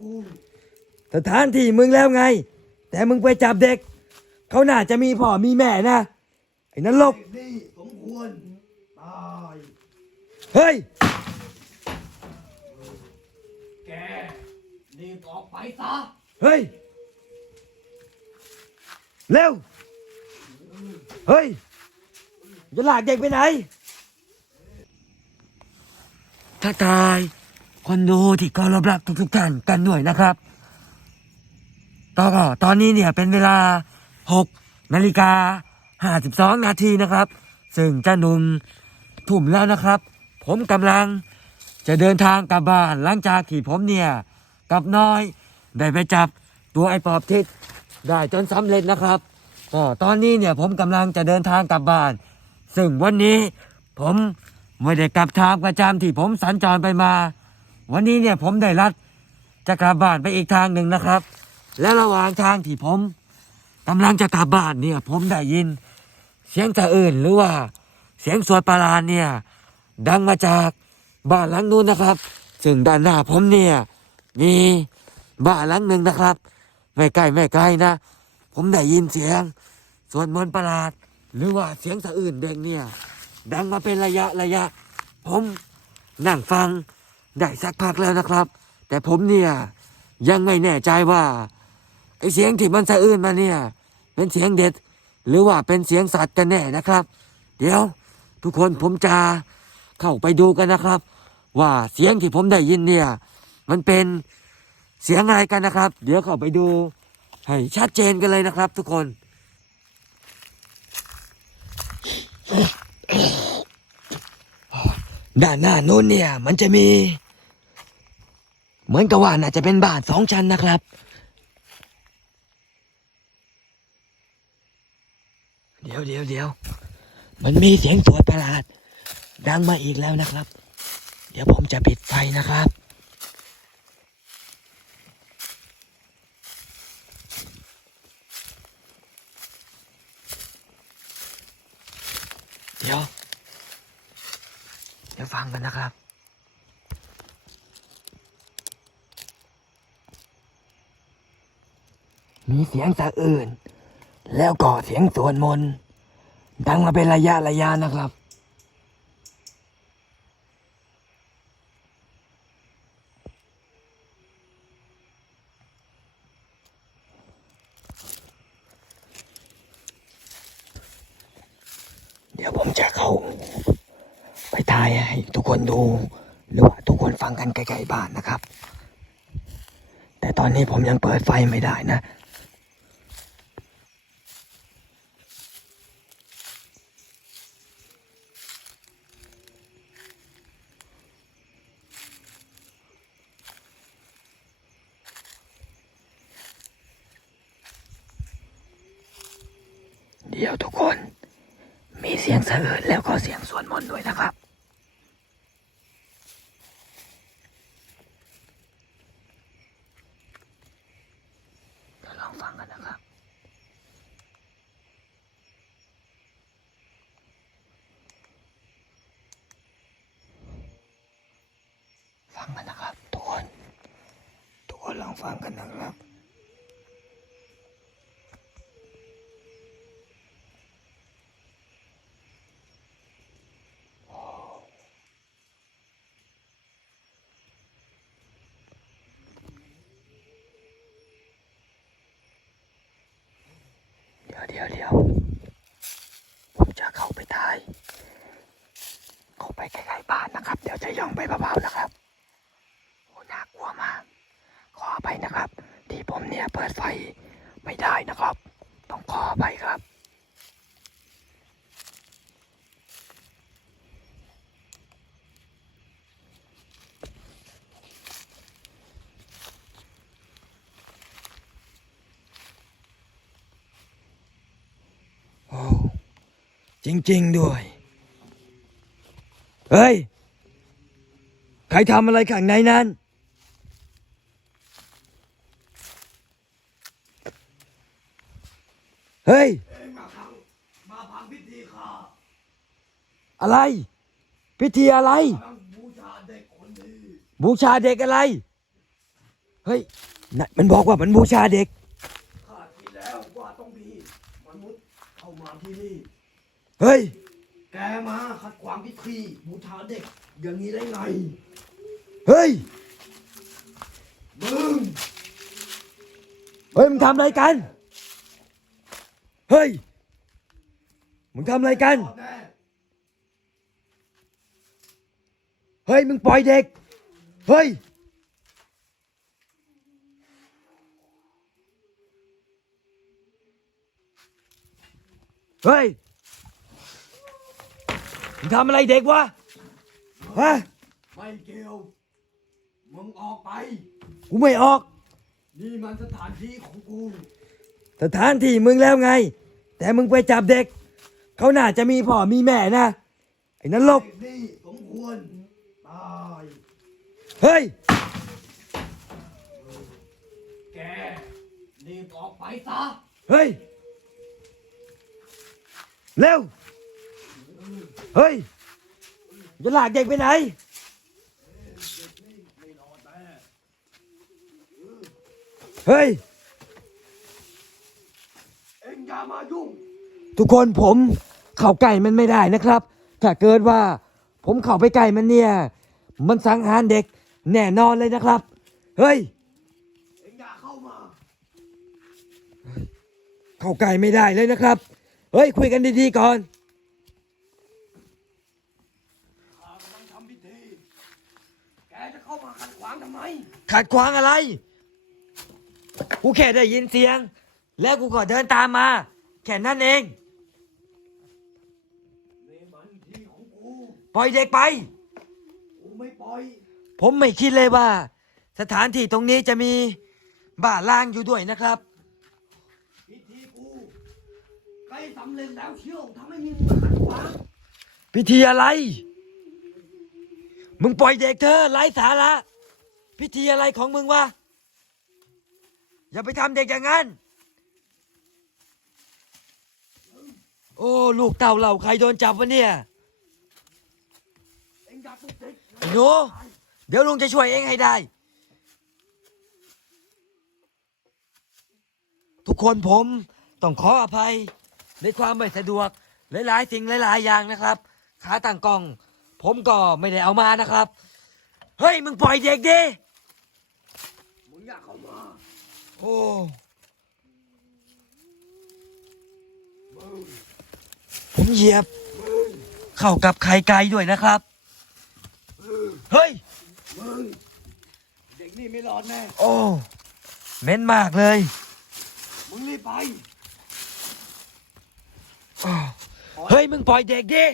กูสถานที่มึงแล้วไง แต่มึงไปจับเด็ก เขาน่าจะมีพ่อมีแม่นะ ไอ้นรกเด็กนี่สมควรตายเฮ้ย แกรีบออกไปซะเฮ้ย เร็ว เฮ้ย จะลากเด็กไปไหน ถ้าตาย คนดูที่เคารพรักทุกๆท่านกันด้วยนะครับตอก็ตอนนี้เนี่ยเป็นเวลา 6นาฬิกา52 นาทีนะครับ ซึ่งจะหนุ่มทุ่มแล้วนะครับ ผมกำลังจะเดินทางกลับบ้านหลังจากที่ผมเนี่ยกับน้อยได้ไปจับตัวไอ้ปอบทิศได้จนสำเร็จนะครับก็ตอนนี้เนี่ยผมกำลังจะเดินทางกลับบ้าน ซึ่งวันนี้ผมไม่ได้กลับทางประจำที่ผมสัญจรไปมา วันนี้เนี่ยผมได้รัดจะกลับบ้านไปอีกทางหนึ่งนะครับ และระหว่างทางที่ผมกำลังจะกลับบ้านเนี่ย ผมได้ยิน เสียงสะอื่นหรือว่า เสียงสวดปราดเนี่ย ดังมาจากบ้านหลังนู้นนะครับ ซึ่งด้านหน้าผมเนี่ย มีบ้านหลังหนึ่งนะครับ ไม่ใกล้ไม่ไกลนะ ผมได้ยินเสียงสวดมนต์ประหลาด หรือว่าเสียงสะอื่นเด็กเนี่ย ดังมาเป็นระยะระยะ ผมนั่งฟัง ได้สักพักแล้วนะครับ แต่ผมเนี่ยยังไม่แน่ใจว่าไอเสียงที่มันสะอื้นมาเนี่ย เป็นเสียงเด็ด หรือว่าเป็นเสียงสัตว์กันแน่นะครับ เดี๋ยวทุกคนผมจะเข้าไปดูกันนะครับ ว่าเสียงที่ผมได้ยินเนี่ย มันเป็นเสียงอะไรกันนะครับ เดี๋ยวเข้าไปดู ให้ชัดเจนกันเลยนะครับ ทุกคนด้านหน้านู้นเนี่ย มันจะมี เหมือนกับว่าน่าจะเป็นบ้านสองชั้นนะครับ เดี๋ยวเดี๋ยวเดี๋ยวมันมีเสียงสวดประหลาด ดังมาอีกแล้วนะครับ เดี๋ยวผมจะปิดไฟนะครับเดี๋ยว เดี๋ยวฟังกันนะครับ มีเสียงสะอื่น แล้วก็เสียงสวดมนต์ดังมาเป็นระยะระยะนะครับ เดี๋ยวผมจะเข้า ไปถ่ายให้ทุกคนดู หรือว่าทุกคนฟังกันไกลๆบ้านนะครับ แต่ตอนนี้ผมยังเปิดไฟไม่ได้นะ เดี๋ยวทุกคน มีเสียงสะอื้นแล้วก็เสียงสวดมนต์ด้วยนะครับเดี๋ยวลองฟังกันนะครับฟังกันนะครับทุกคน ทุกคนลองฟังกันนะครับ เดี๋ยวเดี๋ยวเดี๋ยวผมจะเข้าไปถ่าย เข้าไปใกล้ๆบ้านนะครับ เดี๋ยวจะย่องไปเบาๆนะครับ โอ้น่ากลัวมาก ขออภัยนะครับ ที่ผม เนี่ยเปิดไฟไม่ได้นะครับ ต้องขออภัยครับ โอ้ จริง ๆ ด้วย เฮ้ย ใครทำอะไรข้างในนั้น เฮ้ยเองมาพังมาพังพิธีข้าอะไร พิธีอะไร พังบูชาเด็กคนนี้บูชาเด็กอะไร เฮ้ยนั่นมันบอกว่ามันบูชาเด็ก ข้าคิดแล้วว่าต้องมีมนุษย์เข้ามาที่นี่ เฮ้ย แกมาขัดขวางพิธีบูชาเด็ก อย่างนี้ได้ไง เฮ้ย มึง เฮ้ยมึงทำอะไรกัน เฮ้ย มึงทำอะไรกันแน่เฮ้ย มึงปล่อยเด็ก เฮ้ย เฮ้ย มึงทำอะไรเด็กวะ ฮะ ไม่เกี่ยว มึงออกไป กูไม่ออก นี่มันสถานที่ของกู สถานที่มึงแล้วไง แต่มึงไปจับเด็ก เขาน่าจะมีพ่อมีแม่นะ ไอ้นรกเด็กนี่สมควรตายเฮ้ย แกรีบออกไปซะเฮ้ย เร็ว เฮ้ย จะลากเด็กไปไหนไม่รอดแน่เฮ้ยเอ็งอย่ามายุ่ง ทุกคนผมเข้าใกล้มันไม่ได้นะครับ ถ้าเกิดว่าผมเข้าไปใกล้มันเนี่ย มันสังหารเด็กแน่นอนเลยนะครับ เฮ้ยเอ็งอย่าเข้ามา เข้าใกล้ไม่ได้เลยนะครับ เฮ้ยคุยกันดีๆก่อนข้ากำลังทำพิธี แกจะเข้ามาขัดขวางทำไม ขัดขวางอะไร กูแค่ได้ยินเสียง แล้วกูก็เดินตามมา แค่นั้นเอง นี่มันที่ของกูปล่อยเด็กไป กูไม่ปล่อย ผมไม่คิดเลยว่า สถานที่ตรงนี้จะมีบ้านล้างอยู่ด้วยนะครับ พิธีกูใกล้สำเร็จแล้วเชี่ยวทำให้มึงมาขัดขวางพิธีอะไร มึงปล่อยเด็กเธอะไร้สาระ พิธีอะไรของมึงวะ อย่าไปทำเด็กอย่างนั้น โอ้ลูกเต่าเหล่าใครโดนจับวะเนี่ยเอ็งอย่าตุกติกไอ้หนูเดี๋ยวลุงจะช่วยเองให้ได้ ทุกคนผมต้องขออภัยในความไม่สะดวกหลายๆสิ่งหลายๆอย่างนะครับขาตั้งกล้อง ผมก็ไม่ได้เอามานะครับ เฮ้ยมึงปล่อยเด็กดิมึงอย่าเข้ามาโอ้ มึง ผมเหยียบ เข้ากับไข่ไก่ด้วยนะครับ เฮ้ย มึง เด็กนี่ไม่รอดแน่ โอ้เหม็นมากเลย มึงรีบไปอ้าวเฮ้ย มึงปล่อยเด็กดิ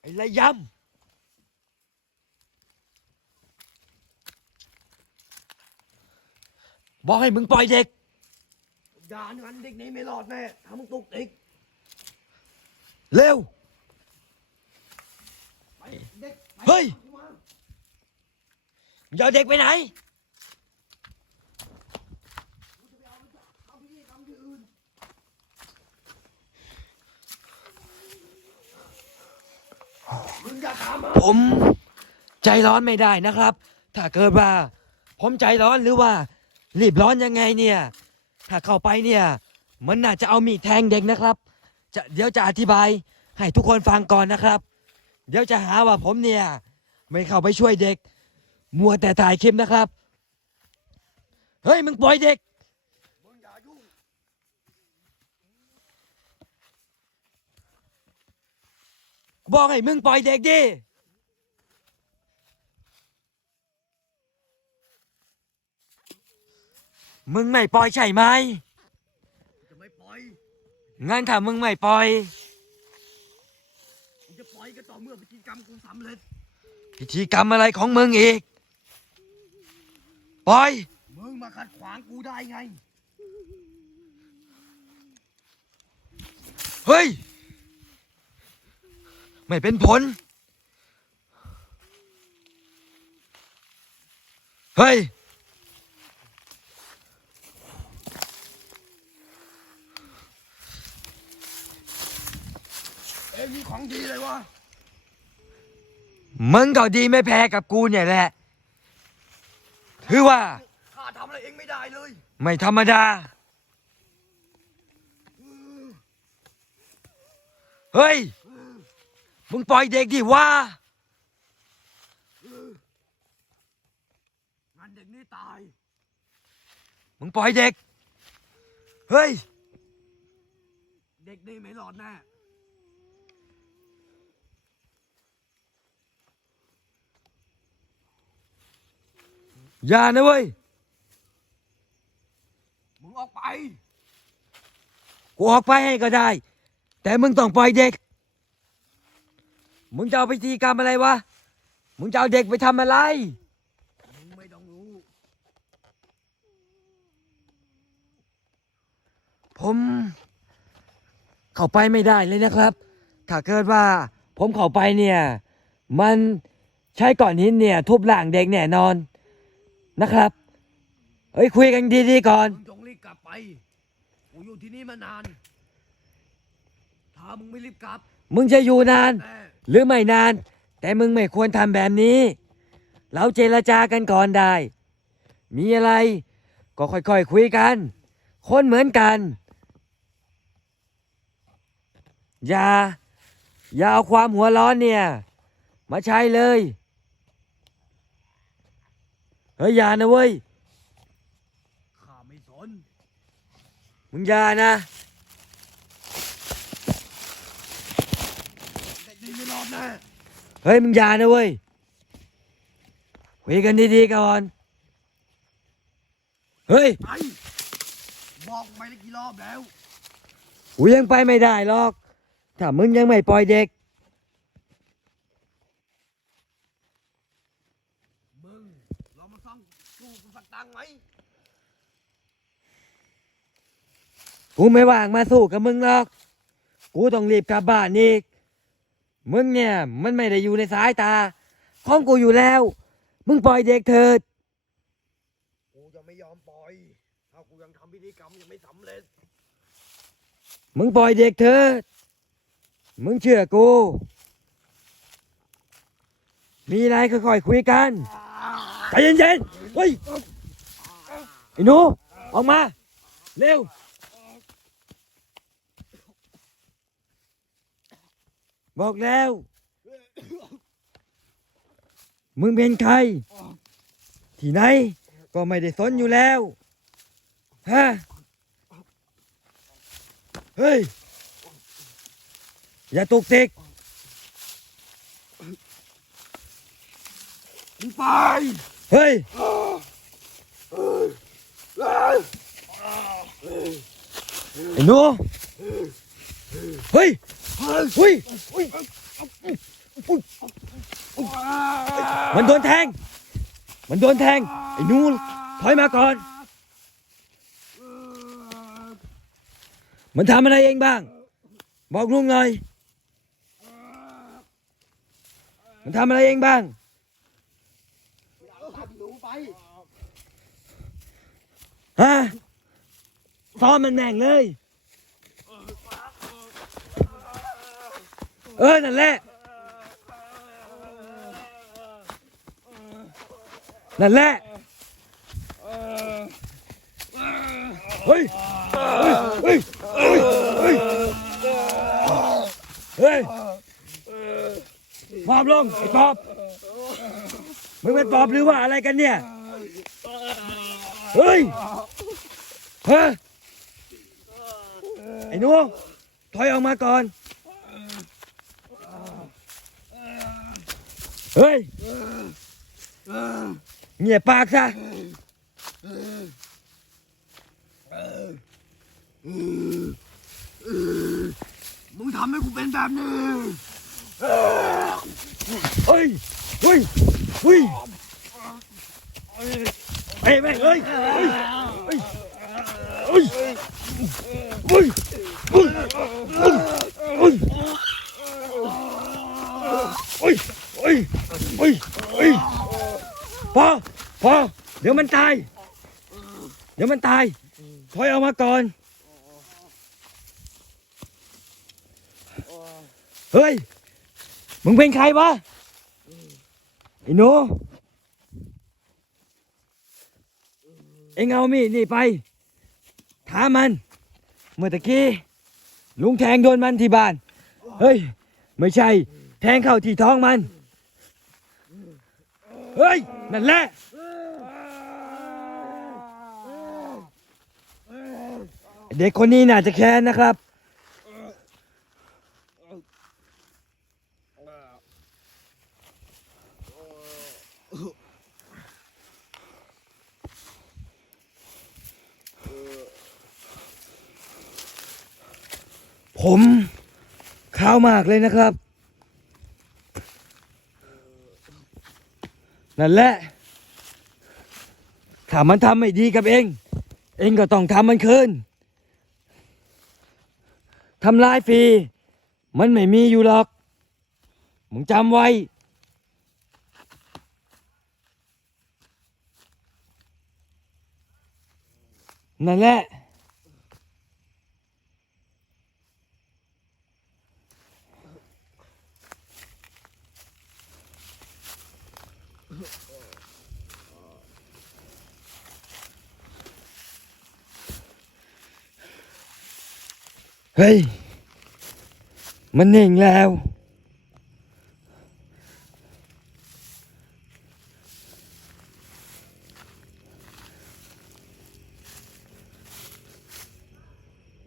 ไอ้ระยำบอกให้มึงปล่อยเด็กอย่างั้นเด็กนี้ไม่รอดแน่ถ้ามึงตุกติก เร็ว เฮ้ยมามึงจะเอาเด็กไปไหน ผมใจร้อนไม่ได้นะครับ ถ้าเกิดว่า ผมใจร้อนหรือว่า รีบร้อนยังไงเนี่ย ถ้าเข้าไปเนี่ย มันน่าจะเอามีดแทงเด็กนะครับ จะเดี๋ยวจะอธิบายให้ทุกคนฟังก่อนนะครับ เดี๋ยวจะหาว่าผมเนี่ย ไม่เข้าไปช่วยเด็ก มัวแต่ถ่ายคลิปนะครับ เฮ้ยมึงปล่อยเด็ก มึงอย่ายุ่งบอกให้มึงปล่อยเด็กดิ มึงไม่ปล่อยใช่ไหม งั้นถ้ามึงไม่ปล่อยกูจะปล่อยก็ต่อเมื่อพิธีกรรมกูสำเร็จ พิธีกรรมอะไรของมึงอีก ปล่อย มึงมาขัดขวางกูได้ไง เฮ้ย ไม่เป็นผล เฮ้ย เอ้ยมี ของดีเลยวะมึงก็ดีไม่แพ้กับกูเนี่ยแหละแกคือว่า ข้าทำอะไรเองไม่ได้เลยไม่ธรรมดา เฮ้ย มึงปล่อยเด็กดิว่างั้นเด็กนี่ตาย มึงปล่อยเด็ก เฮ้ย เด็กนี่ไม่รอดแน่ อย่านะเว้ย มึงออกไป กูออกไปให้ก็ได้ แต่มึงต้องปล่อยเด็ก มึงจะเอาไปทีกรรมอะไรวะ มึงจะเอาเด็กไปทำอะไร มึงไม่ต้องรู้ ผม เข้าไปไม่ได้เลยนะครับ ถ้าเกิดว่า ผมเข้าไปเนี่ย มันใช้ก้อนหินเนี่ย ทุบหลังเด็กแน่นอน นะครับเฮ้ยคุยกันดีๆก่อน มึงจงรีบกลับไป กูอยู่ที่นี่มานาน ถ้ามึงไม่รีบกลับมึงจะอยู่นานแน่หรือไม่นาน แต่มึงไม่ควรทำแบบนี้ เราเจรจากันก่อนได้ มีอะไร ก็ค่อยๆคุยกัน คนเหมือนกัน อย่า อย่าเอาความหัวร้อนเนี่ย มาใช้เลย เฮ้ยอย่านะเว้ย ข้าไม่สน มึงอย่านะเด็กนี่ไม่รอดแน่เฮ้ย มึงอย่านะเว้ยคุยกันดีๆก่อน เฮ้ยไปบอกไปได้กี่รอบแล้ว กูยังไปไม่ได้หรอก ถ้ามึงยังไม่ปล่อยเด็ก มึงเรามาฟังกูกูสัก ตังค์ไหมกูไม่ว่างมาสู้กับมึงหรอก กูต้องรีบกลับบ้านอีก มึงเนี่ยมันไม่ได้อยู่ในสายตา ของกูอยู่แล้ว มึงปล่อยเด็กเถิด กูจะไม่ยอมปล่อย ถ้ากูยังทำพิธีกรรมยังไม่สำเร็จ มึงปล่อยเด็กเถิด มึงเชื่อกู มีอะไรค่อยๆคุยกันใจเย็นๆเฮ้ย ไอ้หนูออกมา เร็ว บอกแล้ว มึงเป็นใคร ที่ไหน ก็ไม่ได้สนอยู่แล้ว ฮะ เฮ้ย อย่าตุกติกมึงไป เฮ้ย ไอ้หนูเฮ้ยเฮ้ยมันโดนแทง มันโดนแทง ไอ้หนูถอยมาก่อน มันทำอะไรเองบ้าง บอกลุงหน่อย มันทำอะไรเองบ้างตัดหนูไปฮะ ซ้อมมันแม่งเลย เออ นั่นแหละ นั่นแหละ เฮ้ย เฮ้ย เฮ้ย เฮ้ย เฮ้ยปอบลงไอ้ปอบ มึงเป็นปอบหรือว่าอะไรกันเนี่ย เฮ้ย ฮะ ไอ้หนูถอยออกมาก่อน เฮ้ย เงียบปากซะ มึงทำให้กูเป็นแบบนี้ เฮ้ย เฮ้ย เฮ้ยเฮ้ยแม่งเฮ้ยเฮ้ยเฮ้ย พอพอเดี๋ยวมันตาย เดี๋ยวมันตาย ถอยออกมาก่อน เฮ้ย มึงเป็นใครวะไอ้หนูเอ็งเอามีดนี่ไปถามมัน เมื่อตะกี้ลุงแทงโดนมันที่บ้าน เฮ้ย ไม่ใช่ แทงเข้าที่ท้องมัน เฮ้ย นั่นแหละเด็กคนนี้น่าจะแค้นนะครับ ผมข้าวมากเลยนะครับ นั่นแหละ ถ้ามันทำไม่ดีกับเอง เองก็ต้องทำมันคืนทำลายฟรี มันไม่มีอยู่หรอก มึงจำไว้ นั่นแหละ เฮ้ย มันเน่งแล้ว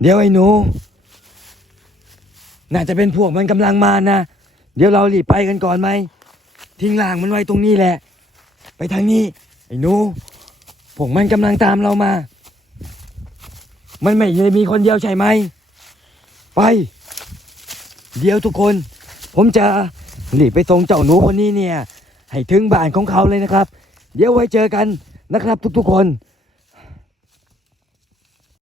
เดี๋ยวไอ้หนู น่าจะเป็นพวกมันกำลังมานะ เดี๋ยวเรารีบไปกันก่อนไหม ทิ้งล่างมันไว้ตรงนี้แหละ ไปทางนี้ ไอ้หนู พวกมันกำลังตามเรามา มันไม่ได้มีคนเดียวใช่ไหม ไป เดี๋ยวทุกคน ผมจะรีบไปส่งเจ้าหนูคนนี้เนี่ย ให้ถึงบ้านของเขาเลยนะครับ เดี๋ยวไว้เจอกันนะครับทุกๆคน